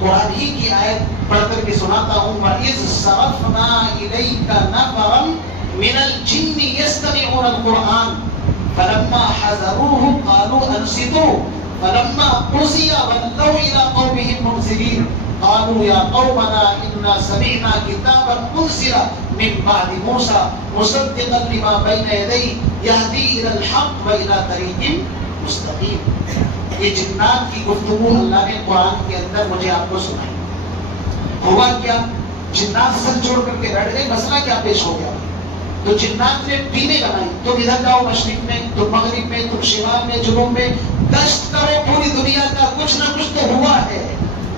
قرآن ہی کی آیت پڑھ کر کے سناتا ہوں. وَإِذْ صَرَفْنَا إِلَيْكَ نَفَرًا مِنَ الْجِنِّ يَسْتَمِعُونَ الْقُرْآنَ فَلَمَّا حَضَرُوهُ قَالُوا أَنصِتُوا فَلَمَّا قُضِيَ وَلَّوْا إِلَىٰ قَوْمِهِم مُنذِرِينَ قَالُوا يَا قَوْمَنَا إِنَّا سَمِعْنَا كِتَابًا انزل من بعد موسى مصدقا لما بين يديه يهدي الى الحق والى طريق مستقيم. یہ جنات کی گفتگو اللہ نے قرآن کے اندر مجھے آپ کو سنائی. ہوا کیا؟ جنات سر چھوڑ کر کے بیٹھ گئے. مسئلہ کیا پیش ہو گیا؟ تو جنات نے ٹیمیں بنائی. تم ادھر جاؤ مشرق میں، تم مغرب میں، تم شمال میں، جنوب میں، گشت کرو پوری دنیا کا. کچھ نہ کچھ تو ہوا ہے.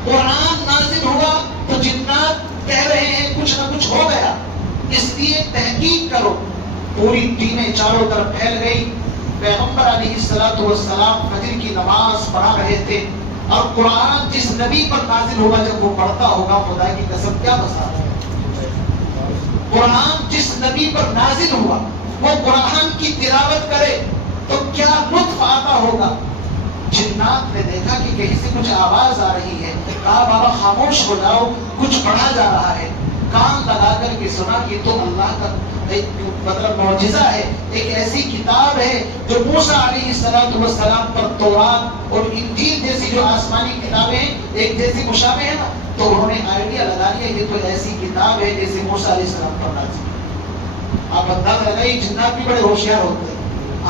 قرآن نازل ہوا تو جنات کہہ رہے ہیں کچھ نہ کچھ ہو گیا، اس لیے تحقیق کرو. پوری ٹیمیں چاروں طرف پھیل گئی. پیغمبر علیہ الصلوۃ والسلام فجر کی نماز پڑھا رہے تھے اور قرآن جس نبی پر نازل ہوا جب وہ پڑھتا ہوگا خدا کی قسم کیا بسا ہے. قرآن جس نبی پر نازل ہوا وہ قرآن کی تلاوت کرے تو کیا لطف آتا ہوگا. جنات نے دیکھا کہ کہیں سے کچھ آواز آ رہی ہے. کہا بابا خاموش ہو جاؤ، کچھ پڑھا جا رہا ہے. کان لگا کر کے سنا کہ تو اللہ کا ایک مطلب معجزہ ہے. ایک ایسی کتاب ہے جو موسیٰ علیہ السلام پر تورات اور انجیل جیسی جو آسمانی کتابیں ایک جیسی مشابہ ہیں نا، تو انہوں نے آئیڈیا لگا لیا یہ تو ایسی کتاب ہے جیسے موسیٰ علیہ السلام پر نازل. آپ اندازہ لگائیے جنات بھی بڑے ہوشیار ہوتے ہیں،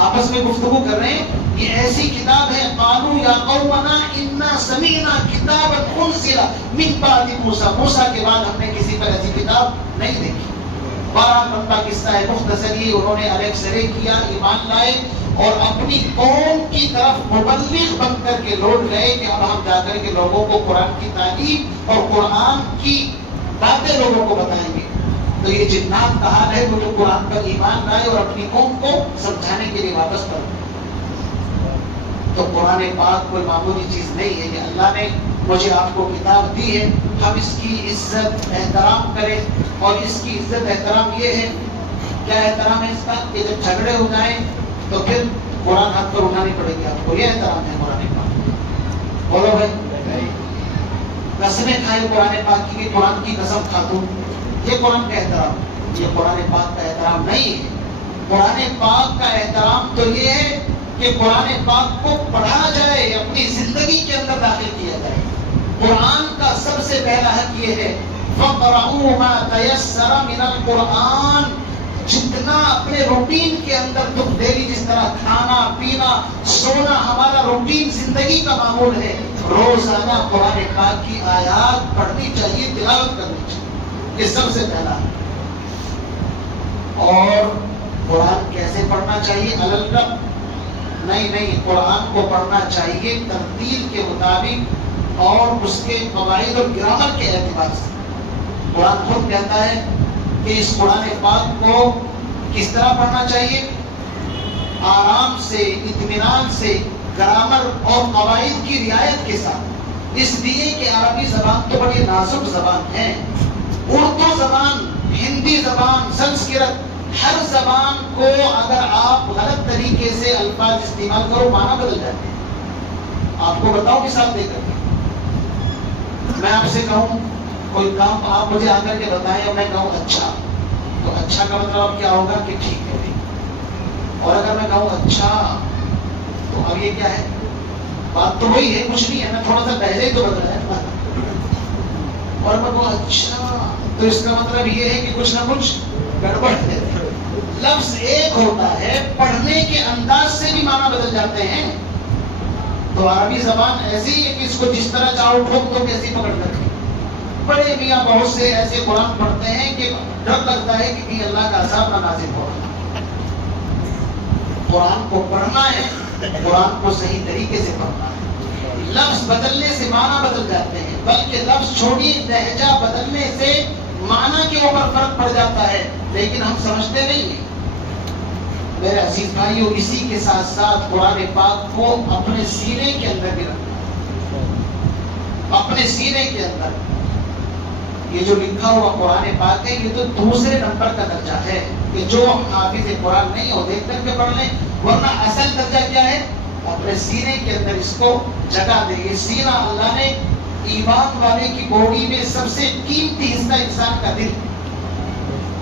آپس میں گفتگو کر رہے ہیں. یہ ایسی کتاب ہے. قالوا یا قومنا انا سمعنا کتابا انزل من بعد موسیٰ. موسیٰ کے بعد ہم نے کسی پر ایسی کتاب نہیں دیکھی. 12 لمبا قصہ ہے، مختصر ہی انہوں نے علیہ سرے کیا، ایمان لائے اور اپنی قوم کی طرف مبلغ بن کر کے لوٹ گئے کہ اب ہم جا کر کے لوگوں کو قرآن کی تعلیم اور قرآن کی باتیں لوگوں کو بتائیں گے. تو یہ جنات کا حال ہے وہ جو قرآن پر ایمان لائے اور اپنی قوم کو سمجھانے کے لیے واپس پڑھ. تو قرآن پاک کوئی معمولی چیز نہیں ہے. کہ اللہ نے مجھے آپ کو کتاب دی ہے، ہم اس کی عزت احترام کریں. اور اس کی عزت احترام یہ ہے، کیا احترام ہے اس کا؟ کہ جب جھگڑے ہو جائیں تو پھر قرآن ہاتھ پر اٹھانی پڑے گی آپ کو. یہ احترام ہے قرآن پاک. بولو بھائی. قسمیں کھائے قرآن پاک کی، قرآن کی قسم کھا دوں، یہ قرآن کا احترام. یہ قرآن پاک کا احترام نہیں ہے. قرآن پاک کا احترام تو یہ ہے کہ قرآن پاک کو پڑھا جائے، اپنی زندگی کے اندر داخل کیا جائے. قرآن کا سب سے پہلا حق یہ ہے فَقْرَؤُوا مَا تَيَسَّرَ مِنَ الْقُرْآنِ. جتنا اپنے روٹین کے اندر تم ڈیلی جس طرح کھانا پینا سونا ہمارا روٹین زندگی کا معمول ہے، روزانہ قرآن پاک کی آیات پڑھنی چاہیے، تلاوت کرنی چاہیے. یہ سب سے پہلا ہے. اور قرآن کیسے پڑھنا چاہیے؟ الگ نہیں، قرآن کو پڑھنا چاہیے ترتیل کے مطابق اور اس کے قواعد اور گرامر کے اعتبار سے. قرآن خود کہتا ہے کہ اس قرآن پاک کو کس طرح پڑھنا چاہیے؟ آرام سے، اطمینان سے، گرامر اور قواعد کی رعایت کے ساتھ. اس لیے کہ عربی زبان تو بڑی نازک زبان ہے. اردو زبان، ہندی زبان، سنسکرت، ہر زبان کو اگر آپ غلط طریقے سے الفاظ استعمال کرو معنی بدل جاتے ہیں. آپ کو بتاؤں مثال دے کر کے، میں آپ سے کہوں کوئی کام آپ مجھے آ کر کے بتائیں اور میں کہوں اچھا، تو اچھا کا مطلب اب کیا ہوگا کہ ٹھیک ہے بھائی. اور اگر میں کہوں اچھا تو اب یہ کیا ہے؟ بات تو وہی ہے، کچھ نہیں ہے، میں تھوڑا سا پہلے ہی تو بدلا ہے. اور میں کہوں اچھا تو اس کا مطلب یہ ہے کہ کچھ نہ کچھ گڑبڑ ہے. لفظ ایک ہوتا ہے، پڑھنے کے انداز سے بھی معنی بدل جاتے ہیں. تو عربی زبان ایسی ہے کہ اس کو جس طرح چاہو ٹھوک دو کیسی پکڑ کر. بڑے میاں بہت سے ایسے قرآن پڑھتے ہیں کہ ڈر لگتا ہے کہ کہیں اللہ کا عذاب نہ نازل ہو. قرآن کو پڑھنا ہے، قرآن کو صحیح طریقے سے پڑھنا ہے. لفظ بدلنے سے معنی بدل جاتے ہیں، بلکہ لفظ چھوڑی لہجہ بدلنے سے معنی کے اوپر فرق پڑ جاتا ہے، لیکن ہم سمجھتے نہیں ہیں. میرے عزیز بھائیو، اسی کے ساتھ ساتھ قرآن پاک کو اپنے سینے کے اندر بھی رکھنا. اپنے سینے کے اندر یہ جو لکھا ہوا قرآن پاک ہے، یہ تو دوسرے نمبر کا درجہ ہے کہ جو ہم حافظ قرآن نہیں ہو دیکھ کر کے پڑھ لیں. ورنہ اصل درجہ کیا ہے؟ اپنے سینے کے اندر اس کو جگہ دے. یہ سینہ اللہ نے ایمان والے کی باڈی میں سب سے قیمتی حصہ انسان کا دل،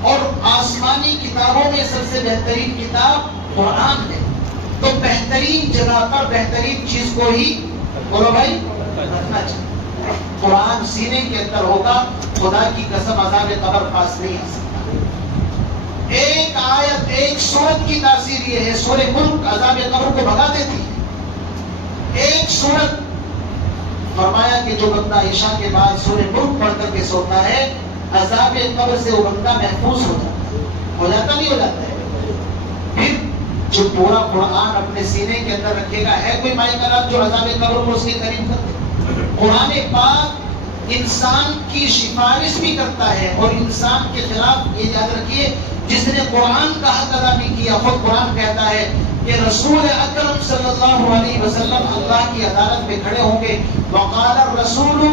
اور آسمانی کتابوں میں سب سے بہترین کتاب قرآن ہے. تو بہترین جگہ پر بہترین چیز کو ہی بولو بھائی رکھنا چاہیے. قرآن سینے کے اندر ہوگا، خدا کی قسم عذاب قبر پاس نہیں آ سکتا۔ ایک آیت، ایک سورت کی تاثیر یہ ہے، سورہ ملک عذاب قبر کو بھگا دیتی ہے۔ ایک سورت فرمایا کہ جو بندہ عشاء کے بعد سورہ ملک پڑھ کر کے سوتا ہے، عذاب قبر سے وہ بندہ محفوظ ہو جاتا ہے۔ ہو جاتا نہیں ہو جاتا ہے؟ پھر جو پورا قرآن اپنے سینے کے اندر رکھے گا، ہے کوئی مائی کلام جو عذاب قبر کو اس کے قریب کر دے؟ قرآن پاک انسان کی سفارش بھی کرتا ہے، اور انسان کے خلاف یہ یاد رکھیے، جس نے قرآن کا حق ادا نہیں کیا، خود قرآن کہتا ہے کہ رسول اکرم صلی اللہ علیہ وسلم اللہ کی عدالت میں کھڑے ہوں گے، وقال الرسول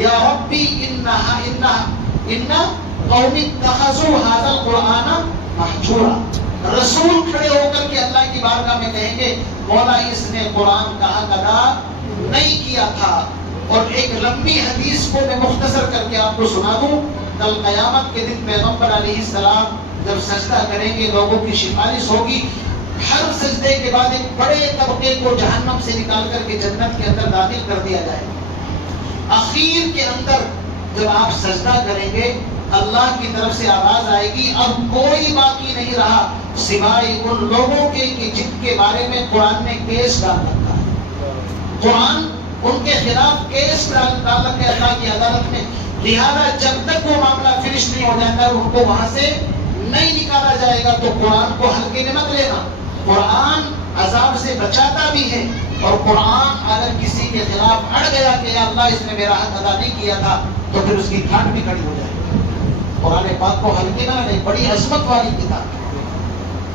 یا ربی ان قوم اتخذوا هذا القرآن محجورا۔ رسول کھڑے ہو کر کے اللہ کی بارگاہ میں کہیں گے مولا اس نے قرآن کا حق ادا نہیں کیا تھا۔ اور ایک لمبی حدیث کو میں مختصر کر کے آپ کو سنا دوں، کل قیامت کے دن پیغمبر علیہ السلام جب سجدہ کریں گے، لوگوں کی سفارش ہوگی، ہر سجدے کے بعد ایک بڑے طبقے کو جہنم سے نکال کر کے جنت کے اندر داخل کر دیا جائے گا۔ اخیر کے اندر جب آپ سجدہ کریں گے، اللہ کی طرف سے آواز آئے گی، اب کوئی باقی نہیں رہا سوائے ان لوگوں کے کہ جن کے بارے میں قرآن نے کیس ڈال رکھا ہے۔ قرآن ان کے خلاف کیس ڈال رکھا ہے اللہ کی عدالت میں، لہذا جب تک وہ معاملہ فنش نہیں ہو جاتا ہے ان کو وہاں سے نہیں نکالا جائے گا۔ تو قرآن کو ہلکے میں مت لینا، قرآن عذاب سے بچاتا بھی ہے، اور قرآن اگر کسی کے خلاف اڑ گیا کہ یا اللہ اس نے میرا حق ادا نہیں کیا تھا، تو پھر اس کی گھاٹ بھی کھڑی ہو جائے گی۔ قرآن پاک کو ہلکے نہ لیں، بڑی عظمت والی کتاب۔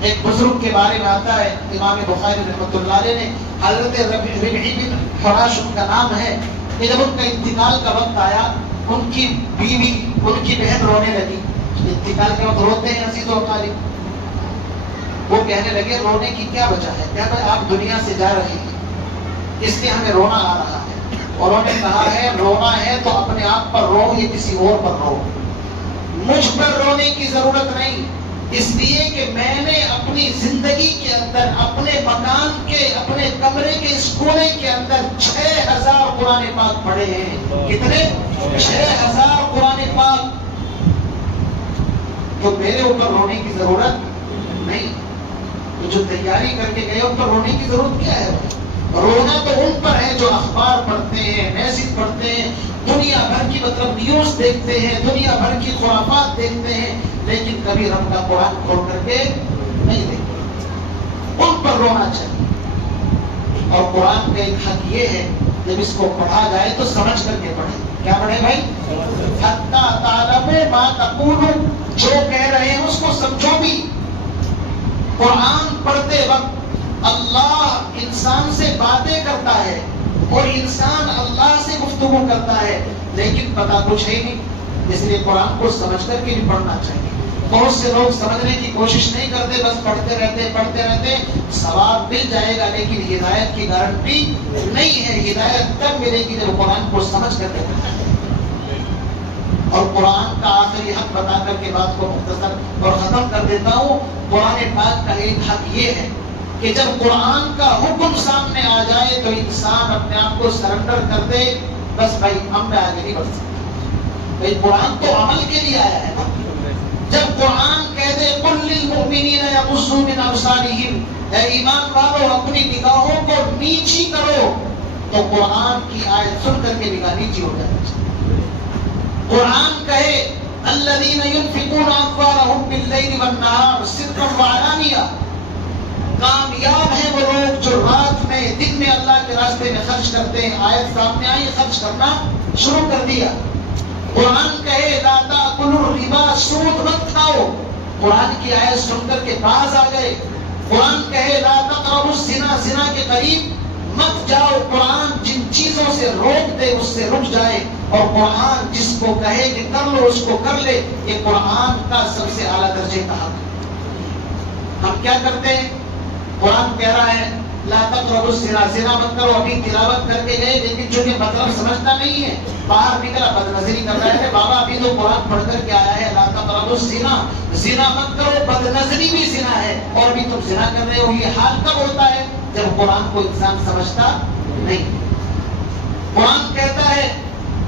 ایک بزرگ کے بارے میں آتا ہے، امام بخاری رحمۃ اللہ علیہ نے، حضرت ربعی بن حراش ان کا نام ہے، کہ جب ان کا انتقال کا وقت آیا، ان کی بیوی، ان کی بہن رونے لگی۔ انتقال کے وقت روتے ہیں عزیز و اقارب، وہ کہنے لگے رونے کی کیا وجہ ہے؟ کیا بھائی آپ دنیا سے جا رہے ہیں اس لیے ہمیں رونا آ رہا ہے؟ اور انہوں نے کہا ہے رونا ہے تو اپنے آپ پر رو یا کسی اور پر رو، مجھ پر رونے کی ضرورت نہیں، اس لیے کہ میں نے اپنی زندگی کے اندر اپنے مکان کے، اپنے کمرے کے اس کونے کے اندر 6000 قرآن پاک پڑھے ہیں۔ کتنے؟ 6000 قرآن پاک۔ تو میرے اوپر رونے کی ضرورت نہیں، تو جو تیاری کر کے گئے ان پر رونے کی ضرورت کیا ہے؟ رونا تو ان پر ہے جو اخبار پڑھتے ہیں، میسج پڑھتے ہیں، دنیا بھر کی مطلب نیوز دیکھتے ہیں، دنیا بھر کی خرافات دیکھتے ہیں، لیکن کبھی رب کا قرآن کھول کر کے نہیں دیکھتے، ان پر رونا چاہیے۔ اور قرآن کا ایک حق یہ ہے جب اس کو پڑھا جائے تو سمجھ کر کے پڑھیں۔ کیا پڑھیں بھائی؟ حتی تعلموا ما تقولون، جو کہہ رہے ہیں اس کو سمجھو بھی۔ قرآن پڑھتے وقت اللہ انسان سے باتیں کرتا ہے اور انسان اللہ سے گفتگو کرتا ہے، لیکن پتہ کچھ ہے نہیں، اس لیے قرآن کو سمجھ کر کے بھی پڑھنا چاہیے۔ بہت سے لوگ سمجھنے کی کوشش نہیں کرتے، بس پڑھتے رہتے، ثواب مل جائے گا لیکن ہدایت کی گارنٹی نہیں ہے۔ ہدایت تب ملے گی جب قرآن کو سمجھ کر کے پڑھنا ہے۔ اور قرآن کا آخری حق بتا کر کے بات کو مختصر اور ختم کر دیتا ہوں۔ قرآن پاک کا ایک حق یہ ہے کہ جب قرآن کا حکم سامنے آ جائے تو انسان اپنے آپ کو سرنڈر کر دے، بس بھائی ہم میں آگے نہیں بڑھ سکتے۔ بھائی قرآن تو عمل کے لیے آیا ہے نا۔ جب قرآن کہہ دے قل للمؤمنین یغضوا من ابصارہم، اے ایمان والو اپنی نگاہوں کو نیچی کرو، تو قرآن کی آیت سن کر کے نگاہ نیچی ہو جاتی ہے۔ قرآن کہے الذین ينفقون اموالهم باللیل والنہار سرا وعلانیہ، کامیاب ہیں وہ لوگ جو رات میں دن میں اللہ کے راستے میں خرچ کرتے ہیں۔ آیت سامنے آئی، خرچ کرنا شروع کر دیا۔ قرآن کہے لا تأکلوا الربا، سود مت کھاؤ، قرآن کی آیت سن کر کے باز آ گئے۔ قرآن کہے لا تقربوا الزنا، زنا کے قریب مت جاؤ، قرآن جن چیزوں سے روک دے اس سے رک جائے، اور قرآن جس کو کہے کہ کر لو اس کو کر لے۔ یہ قرآن کا سب سے اعلیٰ درجے کا حق ہے۔ ہم کیا کرتے ہیں؟ قرآن کہہ رہا ہے لا تقربوا الزنا، زنا مت کرو، ابھی تلاوت کر کے گئے لیکن چونکہ مطلب سمجھتا نہیں ہے، باہر نکلا بد نظری کر رہا ہے۔ بابا ابھی تو قرآن پڑھ کر کے آیا ہے لا تقربوا الزنا، زنا مت کرو، بد نظری بھی زنا ہے، اور ابھی تم زنا کر رہے ہو۔ یہ حال کب ہوتا ہے؟ جب قرآن کو انسان سمجھتا نہیں۔ قرآن کہتا ہے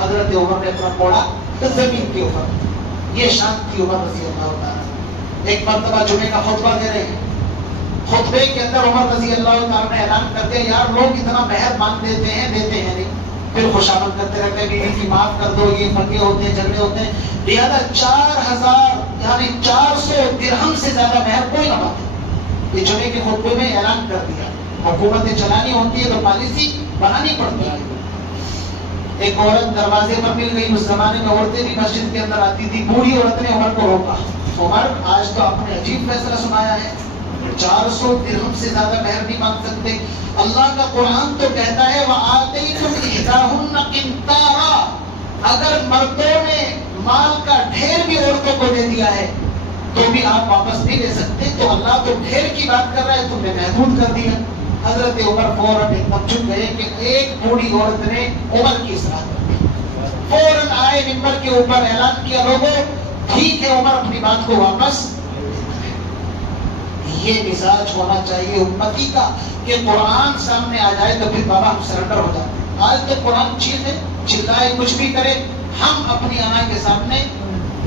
حضرت عمر نے اپنا موڑا زمین کے اوپر. یہ شان تھی عمر رضی اللہ تعالیٰ. ایک مرتبہ جمعے کا خطبہ دے رہے ہیں, خطبے کے اندر عمر رضی اللہ تعالیٰ نے اعلان کر دیا, یار لوگ اتنا مہر مانگ دیتے ہیں نہیں, پھر خوشامد کرتے رہتے ہیں, بیوی کی معاف کر دو, یہ پنگے ہوتے ہیں, جھگڑے ہوتے ہیں, لہذا 4000 یعنی 400 درہم سے زیادہ مہر کوئی نہ مانگے. یہ جمعے کے خطبے میں اعلان کر دیا. حکومتیں چلانی ہوتی ہے تو پالیسی بنانی پڑتی ہے. ایک عورت دروازے پر مل گئی. اس زمانے میں عورتیں بھی مسجد کے اندر آتی تھی. بوڑھی عورت نے عمر کو روکا, عمر آج تو آپ نے عجیب فیصلہ سنایا ہے, 400 درہم سے زیادہ مہر نہیں مانگ سکتے. اللہ کا قرآن تو کہتا ہے وَآتَيْتُمْ إِحْدَاهُنَّ قِنْطَارًا, اگر مردوں نے مال کا ڈھیر بھی عورتوں کو دے دیا ہے تو بھی آپ واپس نہیں لے سکتے. تو اللہ تو ڈھیر کی بات کر رہا ہے, تم نے محدود کر دیا. حضرت عمر فوراً ایک دم چپ گئے کہ ایک بوڑھی عورت نے عمر کی اصلاح کر دی. فوراً آئے منبر کے اوپر اعلان کیا, لوگوں ٹھیک ہے عمر اپنی بات کو واپس. یہ مزاج ہونا چاہیے امتی کا کہ قرآن سامنے آ جائے تو پھر بابا ہم سرنڈر ہو جاتے ہیں. آج تو قرآن چیز ہے, چلائے کچھ بھی کرے, ہم اپنی آنا کے سامنے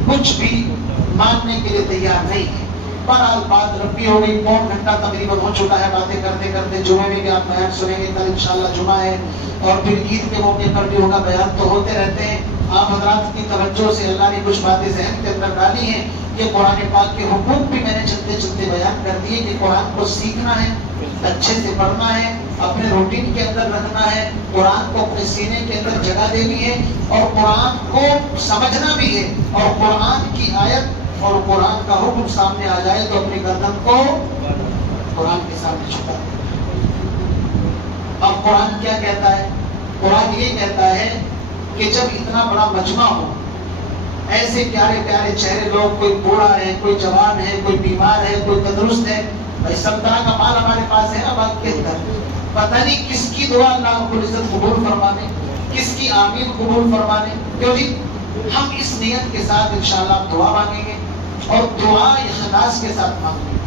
کچھ بھی ماننے کے لیے تیار نہیں ہے. بہرحال بات ربی ہو گئی, پون گھنٹہ تقریباً ہو چکا ہے باتیں کرتے کرتے. جمعے میں بھی آپ بیان سنیں گے, کل انشاءاللہ جمعہ ہے, اور پھر عید کے موقع پر بھی ہوگا. بیان تو ہوتے رہتے ہیں. آپ حضرات کی توجہ سے اللہ نے کچھ باتیں ذہن کے اندر ڈالی ہیں. یہ قرآن پاک کے حقوق بھی میں نے چلتے چلتے بیان کر دیے کہ قرآن کو سیکھنا ہے, اچھے سے پڑھنا ہے, اپنے روٹین کے اندر رکھنا ہے, قرآن کو اپنے سینے کے اندر جگہ دینی ہے, اور قرآن کو سمجھنا بھی ہے. اور قرآن کی آیت اور قرآن کا حکم سامنے آ جائے تو اپنی گردن کو قرآن کے سامنے چھپا دے. اب قرآن کیا کہتا ہے؟ قرآن یہ کہتا ہے کہ جب اتنا بڑا مجمع ہو, ایسے پیارے پیارے چہرے لوگ, کوئی بوڑھا ہے, کوئی جوان ہے, کوئی بیمار ہے, کوئی تندرست ہے, بھائی سب طرح کا مال ہمارے پاس ہے نا باغ کے اندر. پتہ نہیں کس کی دعا اللہ رب العزت قبول فرمانے, کس کی آمین قبول فرمانے. کیوں جی, ہم اس نیت کے ساتھ انشاءاللہ دعا مانگیں گے, اور دعا اخلاص کے ساتھ مانگیں گے.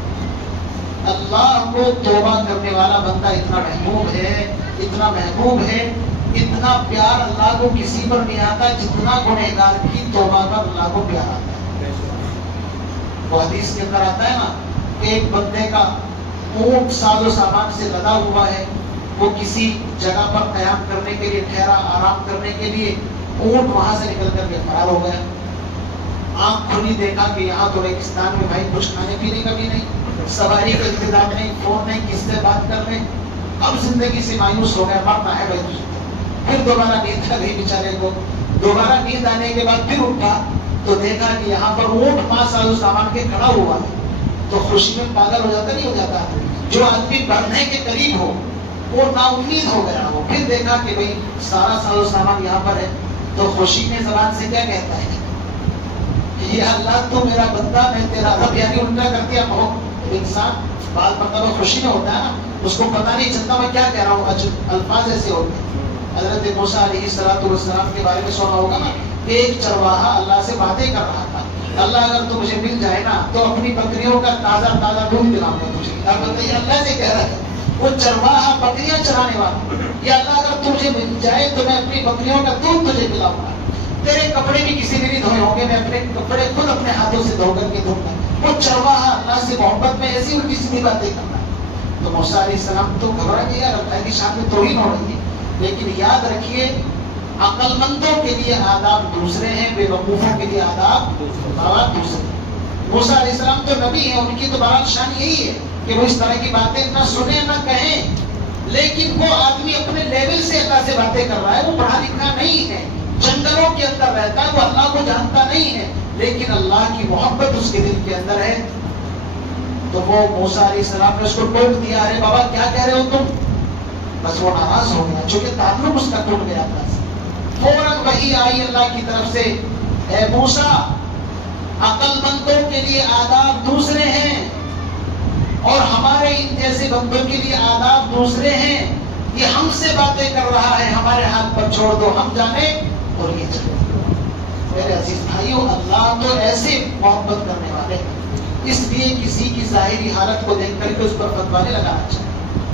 اللہ کو توبہ کرنے والا بندہ اتنا محبوب ہے, اتنا محبوب ہے, اتنا پیار اللہ کو کسی پر نہیں آتا جتنا گنہگار کی توبہ پر اللہ کو پیار آتا ہے. وہ حدیث کے اندر آتا ہے نا, ایک بندے کا اونٹ ساز و سامان سے لدا ہوا ہے, وہ کسی جگہ پر قیام کرنے کے لیے ٹھہرا, آرام کرنے کے لیے. اونٹ وہاں سے نکل کر کے فرار ہو گیا. آنکھ کھلی, دیکھا کہ یہاں تو ریگستان میں بھائی کچھ کھانے پینے کا بھی نہیں, سواری کا انتظام نہیں, فون نہیں, کس سے بات کر رہے. اب زندگی سے مایوس ہو گیا, مرنا ہے بھائی. پھر دوبارہ نیند آ گئی بیچارے کو. دوبارہ نیند آنے کے بعد پھر اٹھا تو دیکھا کہ یہاں پر اونٹ ماں ساز و سامان کے کھڑا ہوا ہے. تو خوشی میں پاگل ہو جاتا نہیں ہو جاتا. جو آدمی بڑھنے کے قریب ہو وہ نا امید ہو گیا. وہ پھر دیکھا کہ بھائی سارا ساز و سامان یہاں پر ہے, تو خوشی میں زبان سے کیا کہتا ہے کہ یا اللہ تو میرا بندہ, میں تیرا رب. یعنی الٹا کر دیا. انسان بعض مرتبہ خوشی میں ہوتا ہے نا, اس کو پتہ نہیں چلتا میں کیا کہہ رہا ہوں, الفاظ ایسے ہوتے ہیں. حضرت موسیٰ علیہ السلام کے بارے میں سنا ہوگا نا, ایک چرواہا اللہ سے باتیں کر رہا تھا, اللہ اگر تو مجھے مل جائے نا تو اپنی بکریوں کا تازہ تازہ دودھ پلاؤں گا تجھے. اب بتائیے, اللہ سے کہہ رہا ہے وہ چرواہا بکریاں چرانے والا, یا اللہ اگر تو مجھے مل جائے تو میں اپنی بکریوں کا دودھ تجھے پلاؤں گا. تیرے کپڑے بھی کسی نے نہیں دھوئے ہوں گے, میں اپنے کپڑے خود اپنے ہاتھوں سے دھو کر کے دھوں گا. وہ چرواہا اللہ سے محبت میں ایسی الٹی سیدھی باتیں کرنا. تو موسیٰ علیہ السلام تو گھبرا گیا, اللہ کی شان میں توہین ہو رہی ہے. لیکن یاد رکھیے, عقل مندوں کے لیے آداب دوسرے ہیں, بے وقوفوں کے لیے آداب دوسرے. موسیٰ علیہ السلام تو نبی ہیں, ان کی تو بہرحال شان یہی ہے کہ وہ اس طرح کی باتیں نہ سنیں نہ کہیں. لیکن وہ آدمی اپنے لیول سے اللہ سے باتیں کر رہا ہے, وہ پڑھا لکھا نہیں ہے, جنگلوں کے اندر رہتا ہے, وہ اللہ کو جانتا نہیں ہے, لیکن اللہ کی محبت اس کے دل کے اندر ہے. تو وہ موسیٰ علیہ السلام نے اس کو ٹوک دیا, ارے بابا کیا کہہ رہے ہو تم. بس وہ ناراض ہو گیا, چونکہ تعلق اس کا ٹوٹ گیا تھا. فوراً وحی آئی اللہ کی طرف سے, اے موسیٰ عقل مندوں کے لیے آداب دوسرے ہیں اور ہمارے ان جیسے بندوں کے لیے آداب دوسرے ہیں. یہ ہم سے باتیں کر رہا ہے, ہمارے ہاتھ پر چھوڑ دو, ہم جانے اور یہ چلے. میرے عزیز بھائیوں, اللہ تو ایسے محبت کرنے والے ہیں, اس لیے کسی کی ظاہری حالت کو دیکھ کر کے اس پر فتویٰ نہیں لگانا چاہیے.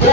2